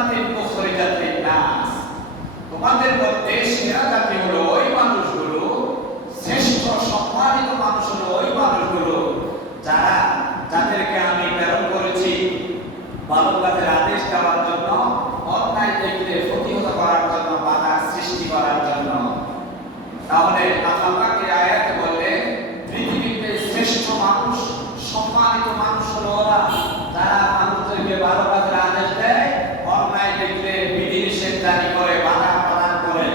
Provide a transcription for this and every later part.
উম্মাতিন উখরিজাত লিন-নাস, তোমাদের মধ্যে সেরা জাতি হলো ওই মানুষগুলো, শ্রেষ্ঠ সম্মানিত মানুষ হলো ওই মানুষগুলো যারা যাদেরকে আমি প্রেরণ করেছি ভালো কাজের আদেশ দেওয়ার জন্য, অন্যায় দেখলে প্রতিহত করার জন্য, বাধা সৃষ্টি করার জন্য। তাহলে আল্লাহ পাক এই আয়াতে বললেন পৃথিবীতে শ্রেষ্ঠ মানুষ, সম্মানিত মানুষ হলো ওরা যারা মানুষদেরকে ভালো কাজের আদেশ দেয়, অন্যায় দেখলে বিধিনিষেধ জারি করে, বাধা প্রদান করে।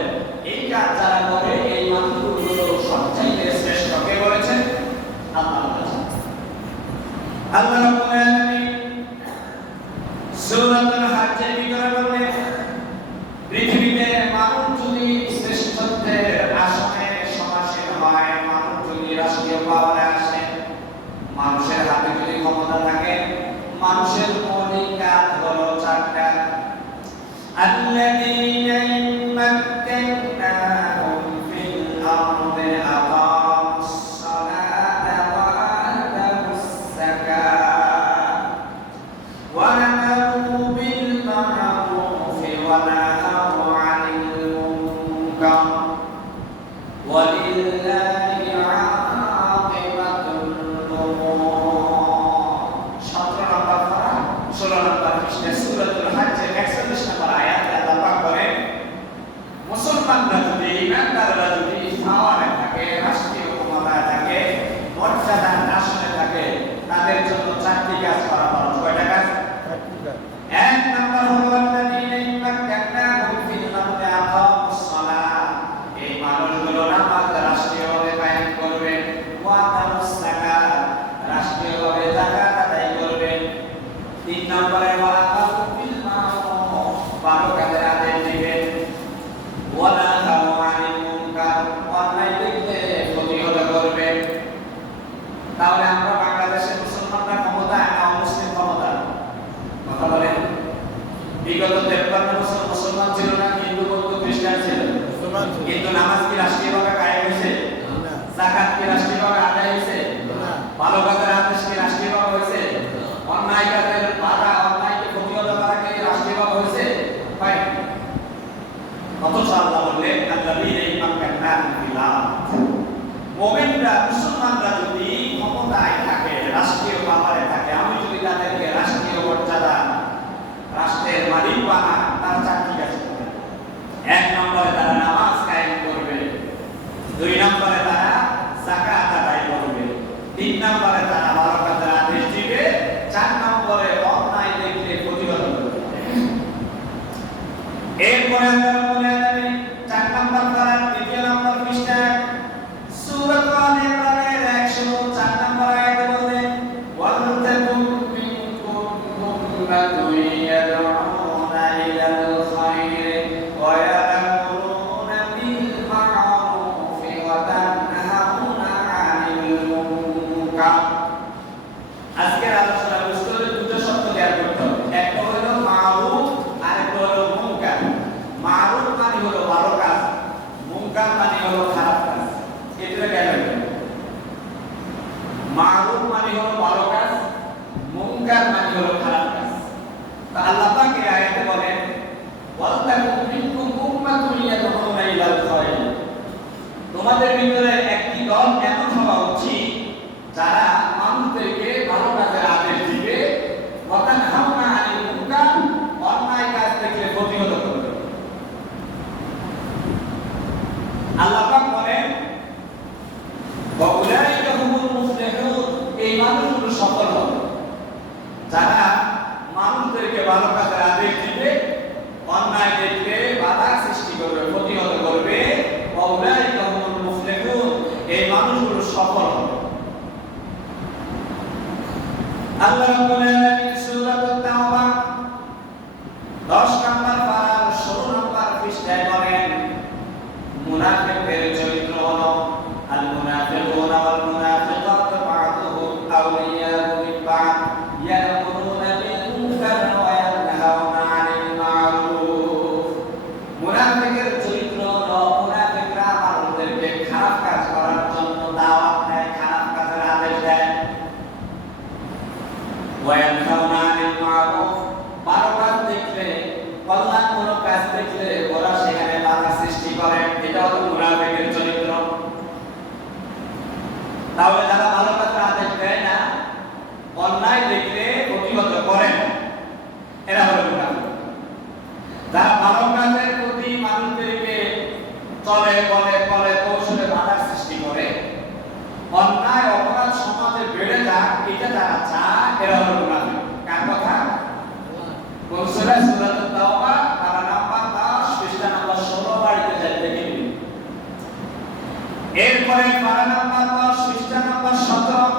এই কাজ যারা করে এই মানুষগুলো সবচেয়ে শ্রেষ্ঠ। কে বলেছেন? আল্লাহ বলেছেন। আল্লাহ রাব্বুল আলামিন সূরাতুল হজ্জের ভিতরে বলেন পৃথিবীতে মানুষ যদি শ্রেষ্ঠত্বের আসনে সমাসীন হয়, মানুষ যদি রাষ্ট্রীয় পাওয়ারে আসে, মানুষের হাতে যদি ক্ষমতা থাকে, মানুষের মৌলিক কাজ হলো চারটা। আল্লাযীনা মাক্কান্নাহুম ফিল আরদি আকামুস সালাতা ওয়া আতাউস যাকাত ওয়া আমারু বিল মা'রুফি ওয়া নাহাউ আনিল মুনকার ওয়া লিল্লাহি আকিবাতুল উমুর। 17 নম্বর পারা 16 নম্বর পৃষ্ঠা সূরাতুল হজ্জের 41 নম্বর আয়াতে আল্লাহ পাক বলেন মুসলমানরা যদি, ইমানদাররা যদি পাওয়ারে থাকে, রাষ্ট্রীয় ক্ষমতায় থাকে, মর্যাদার আসনে থাকে, তাদের জন্য চারটি কাজ করা ফরজ। কয়টা কাজ? এক নম্বর হলো আল্লাযীনা মাক্কান্নাহুম ফিল আরদি আকামুস সালাত, এই মানুষগুলো নামাজ রাষ্ট্রীয়ভাবে কায়েম করবেন, ওয়া আতাউস যাকাত, রাষ্ট্রীয়ভাবে যাকাত আদায় করবেন। তিন নম্বরে ওয়া আমারু বিল মা'রুফ, ভালো কাজের আদেশ দিবেন, ওয়া নাহাউ আনিল মুনকার, অন্যায় দেখলে প্রতিহত করবেন। তাহলে আমরা বাংলাদেশের মুসলমানরা ক্ষমতা না মুসলিম ক্ষমতা? কথা বলেন। বিগত 53 বছর মুসলমান ছিল না, হিন্দু বৌদ্ধ খ্রিস্টান ছিল, কিন্তু নামাজ কি রাষ্ট্রীয়ভাবে কায়েম হয়েছে? যাকাত কি রাষ্ট্রীয়ভাবে আদায় হয়েছে? ভালো কাজের আদেশ কি রাষ্ট্রীয়ভাবে হয়েছে? অন্যায় কাজের বাধা, অন্যায়কে প্রতিহত করা কি রাষ্ট্রীয়ভাবে হয়েছে? হয়। অথচ আল্লাহ বললেন আল্লাযীনা মাক্কান্নাহুম ফিল আরদ, মুমিনরা মুসলমানরা যদি ক্ষমতায় থাকে, রাষ্ট্রীয় পাওয়ারে থাকে, আমি যদি তাদেরকে রাষ্ট্রীয় মর্যাদা, রাষ্ট্রের মালিক বানাই, তারা চারটি কাজ করবে। এক নম্বরে তারা নামাজ কায়েম করবে, দুই নম্বরে তারা যাকাত আদায় করবে, তিন নম্বরে তারা ভালো কাজের আদেশ দিবে, চার নম্বরে অন্যায় দেখলে প্রতিহত করবে। এরপরে আল্লাহ বলে দেন 4 নম্বর পারা 3 নম্বর পৃষ্ঠা সূরা আল ইমরানের 104 নম্বর আয়াতে বলেন ওয়াল তাকুম মিনকুম উম্মাতুন ইয়াদউনা ইলাল খায়রি ওয়া ইয়া'মুরুনা বিল মা'রুফি ওয়া তানহাউনা আনিল মুনকার। আজকের আলোচনা বুঝতে দুটো শব্দ জ্ঞান করতে হবে। একটা হলো মা'রুফ, আরেকটা হলো মুনকার। মা'রুফ মানে হলো ভালো কাজ, মুনকার মানে হলো খারাপ কাজ। এটা জ্ঞান রাখবেন। মা'রুফ মানে হলো ভালো কাজ, মুনকার মানে হলো খারাপ কাজ। তো আল্লাহ পাক এই আয়াতে বলেন ওয়াল তাকুম মিনকুম উম্মাতুন ইয়াদউনা ইলাল খায়র, তোমাদের ভিতরে একটি দল এমন হওয়া উচিত যারা মানুষদেরকে ভালো কাজের আদেশ দিবে, ওয়া তানহাউনা আনিল মুনকার, অন্যায় কাজ দেখলে প্রতিহত করবে। আল্লাহ পাক বলেন ওয়া উলাইকা হুমুল মুফলিহুন, এই মানুষগুলো সফল হবে যারা মানুষদেরকে ভালো কাজের আদেশ দিবে, অন্যায় দেখলে বাধা সৃষ্টি করবে, প্রতিহত করবে। ওয়া উলাইকা হুমুল মুফলিহুন, বলে কৌশলে বাধার সৃষ্টি করে, অন্যায় অপরাধ সমাজে বেড়ে যাক এটা যারা চায় এরা হলো মুনাফিক। কার কথা? কোন সূরা? সূরাতুত তাওবা পারা নাম্বার 10 পৃষ্ঠা নাম্বার 16 বাড়িতে যাই দেখে নিন। এরপরে পারা নাম্বার 10 পৃষ্ঠা নাম্বার 17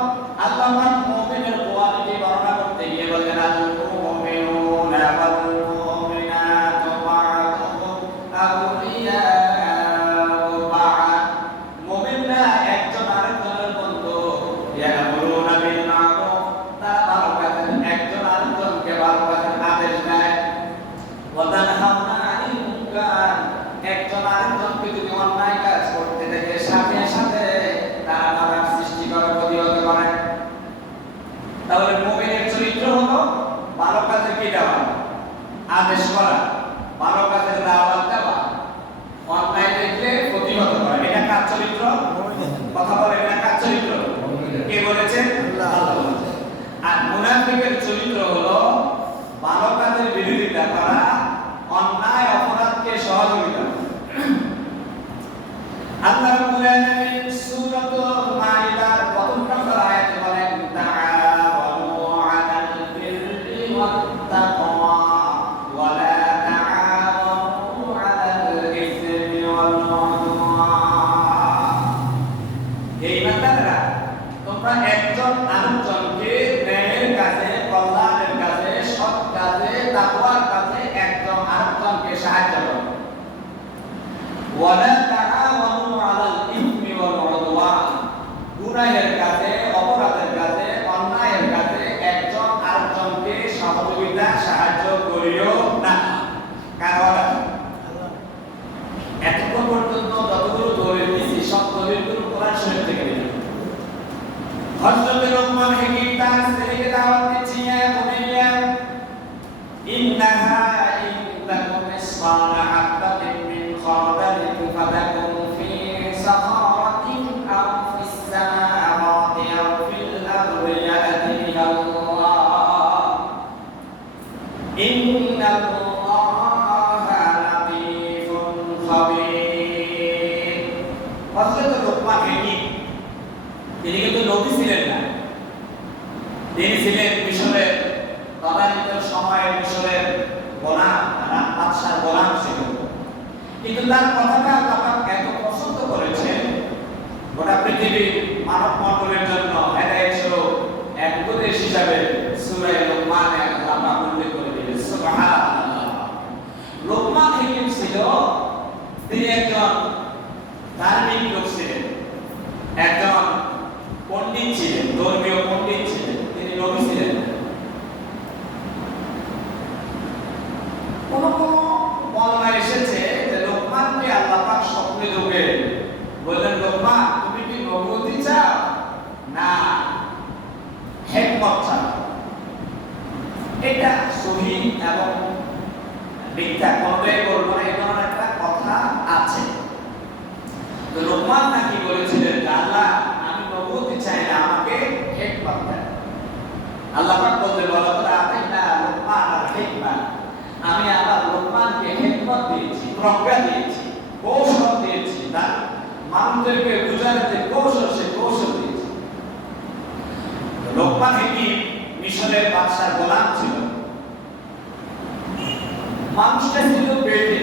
আল্লাহ পাক মুমিনের কোয়ালিটি বর্ণনা করতে গিয়ে বলেন, আল মুমিনুনা ওয়াল মুমিনাতু বা'দুহুম আউলিয়াউ বা'দ। মুমিনরা একজন আরেকজনের বন্ধু। ইয়ামুরুনা বিল মা'রুফ, তারা ভালো কাজের একজন আরেকজনকে ভালো কাজের আদেশ দেয়। ওয়া তানহাউনা আনিল মুনকার, একজন আরেকজনকে যদি অন্যায় কাজ করতে দেখে সাথে সাথে তারা বাধার সৃষ্টি করে, প্রতিহত করে। তাহলে মুমিনের চরিত্র হলো ভালো কাজে কি দেওয়া, আদেশ করা, ভালো কাজের দাওয়াত দেওয়া, অন্যায় দেখলে প্রতিহত করা। এটা কার চরিত্র? কথা বলে, এটা কার চরিত্র? কে বলেছেন? আল্লাহ বলেছেন। আর মুনাফিকের চরিত্র হলো ভালো কাজের বিরোধিতা করা, অন্যায় অপরাধকে সহযোগিতা করা। আল্লাহ রাব্বুল আলামিন সূরাতুল মাইদার প্রথম নম্বর আয়াতে বলেন, তাআওয়ানু আলাল বিররি ওয়াত তাকওয়া ওয়া লা তাআওয়ানু আলাল ইসমি ওয়াল উদওয়ান। এই বান্দারা, তোমরা একজন আরেকজনকে ন্যায়ের কাজে, কল্যাণের কাজে, সৎ কাজে, তাকওয়ার কাজে একজন আরেকজনকে সাহায্য করো। ওয়া লা তাআওয়ানু আলাল ইসমি ওয়াল উদওয়ান, গুনাহের কাজে, অপরাধের কাজে, অন্যায়ের কাজে একজন আরেকজনকে সহযোগিতা সাহায্য করিও না। কারণ এতক্ষণ পর্যন্ত যতগুলো দলিল দিয়েছি সব দলিলগুলো কোরআন শরীফ থেকে নিলাম। হযরত লুকমান হাকিম তার ছেলেকে দাওয়াত দিচ্ছেন, ইয়া বুনাইয়া ইন্নাহা ইন তাকুম মিসকালা হাববাতিন মিন খারদালিন ফাতাকুন ফি সাখারাতিন আও ফিস সামাওয়াতি আও ফিল আরদি ইয়াতি বিহাল্লাহ ইন্নাল্লাহা লাতীফুন খাবীর। হযরত লুকমান হাকিম তিনি কিন্তু নবী ছিলেন না, তিনি ছিলেন মিশরের তদানীন্তন সময়ে মিশরের গোলাম, বাদশার গোলাম ছিল। কিন্তু তার কথাটা আল্লাহ এত পছন্দ করেছেন, গোটা পৃথিবীর মানব মণ্ডলের জন্য হেদায়েত স্বরূপ এক উপদেশ হিসাবে সূরা লুকমানে আল্লাহ উল্লেখ করে দিলেন। সুবহানাল্লাহ। লুকমান হাকিম ছিল, তিনি একজন ধার্মিক লোক ছিলেন, একজন পণ্ডিত ছিলেন, ধর্মীয় পণ্ডিত ছিলেন, তিনি নবী ছিলেন না। কোন বর্ণনায় এসেছে যে লোকমানকে আল্লাহ পাক স্বপ্নে ঢুকে বললেন, লোকমান তুমি কি নবুয়তি চাও না হিকমত চাও? এটা সহিহ এবং মিথ্যা কোনটাই বলবো না, এই ধরনের একটা কথা আছে। তো লোকমান নাকি বলেছিলেন যে আল্লাহ আমি নবুয়তি চাই না, আমাকে হিকমত দেন। আল্লাহ পাক বললেন, ওয়ালাকাদ আতাইনা লুকমান আল হিকমা, আমি আল্লাহ লোকমানকে হিকমত দিয়েছি, প্রজ্ঞা দিয়েছি, কৌশল দিয়েছি, তার মানুষদেরকে বুঝাতে কৌশল, সে কৌশল দিয়েছি। লোকমান হাকিম মিশরের বাদশার গোলাম ছিল। মানুষটা ছিল বেটে,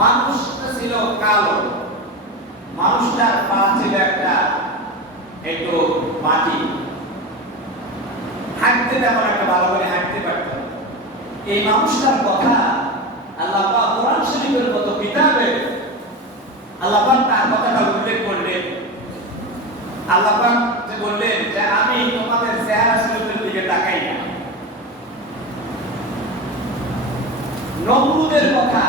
মানুষটা ছিল কালো, মানুষটার পা ছিল একটু মাটি, হাঁটতে তেমন একটা ভালো করে হাঁটতে পারত। এই মানুষটার কথা আল্লাহ পাক কোরআন শরীফের মতো কিতাবে আল্লাহ পাক তার কথাটা উল্লেখ করলেন। আল্লাহ পাক যে বললেন যে আমি তোমাদের চেহারা শরীফের দিকে তাকাই না। নমরুদের কথা,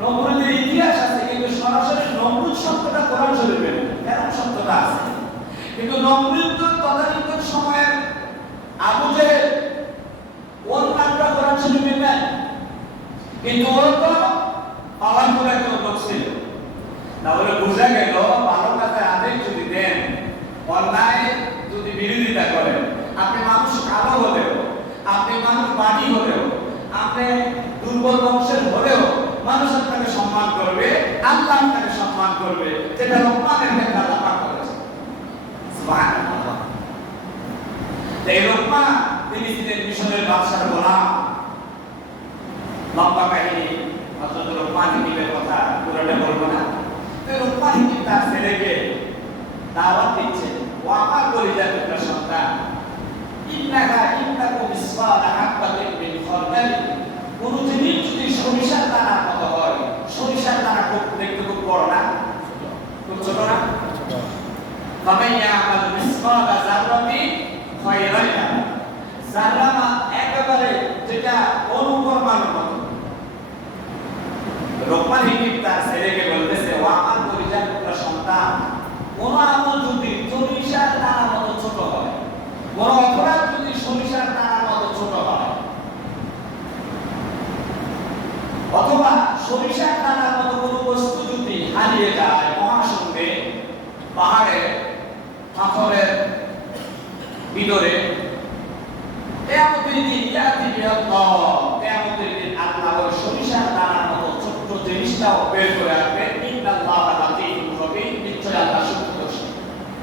নমরুদের ইতিহাস আছে, কিন্তু সরাসরি নমরুদ শব্দটা কোরআন শরীফে নেই, এরকম শব্দটা আছে। কিন্তু নমরুদ তদানীন্তন সময়ের আবু জেহেল, ওর নামটা কোরআন শরীফে নেই, কিন্তু ওর তো পাওয়ারফুল একটা লোক ছিল। তাহলে বোঝা গেল ভালো কাজের আদেশ যদি দেন, অন্যায় যদি বিরোধিতা করেন, আপনি মানুষ কালো হলেও, আপনি মানুষ বাড়ি হলেও, আপনি দুর্বল বংশের হলেও মানুষ আপনাকে সম্মান করবে, আল্লাহ আপনাকে সম্মান করবে, যেটা লোকমানের ক্ষেত্রে আল্লাহ পাক করেছে। সুবহানাল্লাহ। এই লোকমান তিনি ছিলেন মিশরের বাদশার গোলাম। লম্বা কাহিনী, হযরত লোকমান হাকিমের কথা পুরোটা বলবো না। তো লোকমান হাকিম তার ছেলেকে দাওয়াত দিচ্ছেন, ও আমার কলিজার টুকরা সন্তান, ইন্নাকা ইন্নাকু মিসকালা হাব্বাতিন মিন খারদাল, কোন জিনিস যদি সরিষার দানার মতো হয়, সরিষার দানা খুব দেখতে খুব বড় না, খুব ছোট না, ফামান ইয়ামাল মিসকালা যাররাতিন খায়রান ইয়ারা, যাররা একেবারে যেটা অনুপরমাণুর মতো। লোকমান হাকিম তার ছেলেকে বলতেছে, ও আমার কলিজার টুকরা সন্তান, কোন আমল যদি সরিষার দানার মতো ছোট হয়, কোন অপরাধ যদি সরিষার দানার মতো ছোট হয়, অথবা সরিষার দানার মতো কোনো বস্তু যদি হারিয়ে যায় মহাশূন্যে, পাহাড়ে, পাথরের ভিতরে, কিয়ামতের দিন ইয়াতি বিআল্লাহ, কিয়ামতের দিন আল্লাহ ওই সরিষার দানার মতো ছোট্ট জিনিসটাও বের করে আনবে। ইন্নাল্লাহ লাতীফুন খবীর, নিশ্চয় আল্লাহ সূক্ষ্মদর্শী।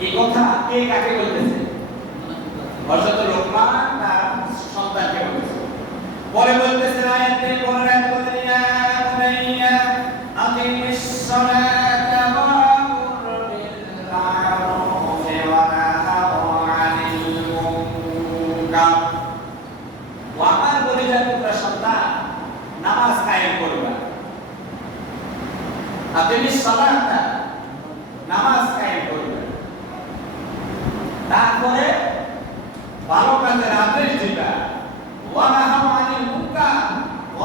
এই কথা কে কাকে বলতেছে? হযরত লোকমান তার সন্তানকে বলতেছে। পরে বলতেছে আয়াতে, পরের আয়াতে বলতেছে, ইয়া বুনাইয়া আকিমিস সালাতা ওয়া আমুর বিল মা'রুফি ওয়া নাহা আনিল মুনকার। ও আমার কলিজার টুকরা সন্তান, নামাজ কায়েম করবা। আকিমিস সালাতা, নামাজ কায়েম করবা। তারপরে ভালো কাজের আদেশ দিবা, ওয়া নাহা আনিল মুনকার,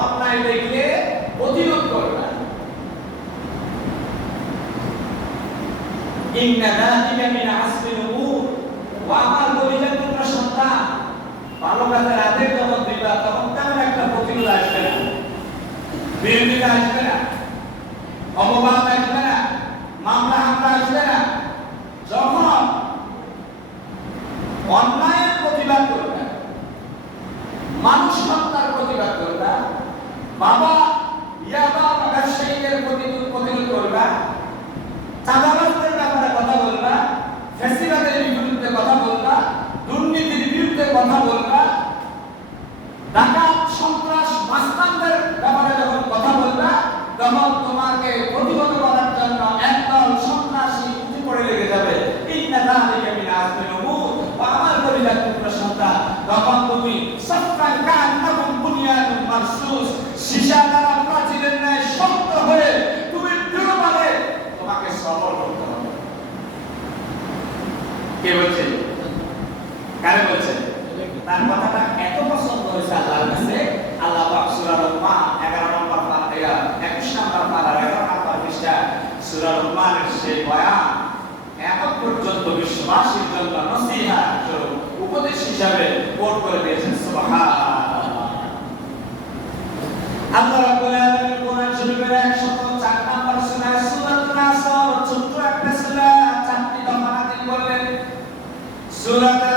অন্যায় দেখলে প্রতিরোধ করবা। ইন্না যালিকা মিন আসমিল উমুর, ওয়া আমার কলিজার টুকরা সন্তান, ভালো কাজের আদেশ যখন দিবা তখন তেমন একটা প্রতিরোধ আসবে না, বিরোধিতা আসবে না, অপবাদ আসবে না, মামলা হামলা আসবে না। যখন অন্যায়ের প্রতিবাদ করবে, মানুষ হত্যার প্রতিবাদ করবে, বাবা ইয়াবা ব্যবসায়ীদের প্রতিরোধ করবে, চাঁদাবাজদের ব্যাপারে কথা বলবা, ফ্যাসিবাদের বিরুদ্ধে কথা বলবা, দুর্নীতির বিরুদ্ধে কথা বলবা, ডাকাত সন্ত্রাস মাস্তানদের ব্যাপারে যখন কথা বলবা, তখন তোমাকে প্রতিহত করার জন্য একদল সন্ত্রাসী উঠে পড়ে লেগে যাবে। ইন্না যালিকা মিন আসমিল উমুর, আমার কলিজার টুকরা সন্তান, তখন তুমি সাফফান কান্নাকুম বুনিয়ানুম মারসুস, সীসা দ্বারা প্রাচীরের ন্যায় শক্ত হয়ে তুমি দৃঢ়ভাবে তোমাকে সবল করতে হবে। কে বলছে? কারে বলছে? তার কথাটা এত পছন্দ হয়েছে আল্লাহর কাছে, আল্লাহ পাক সূরা লোকমান 11 নম্বর পারা, 21 নম্বর পারা, 11 নম্বর পৃষ্ঠা সূরা লোকমানের সেই বয়ান এখন পর্যন্ত বিশ্ববাসীর জন্য নসিহত স্বরূপ উপদেশ হিসাবে কোট করে দিয়েছেন। সুবহানাল্লাহ। আল্লাহ রাব্বুল আলামিন কোরআন শরীফের 104 নম্বর সূরা সূরাতুন নাসর, ছোট্ট একটা সূরা, 4টি দফা নাযিল করলেন। সূরাতে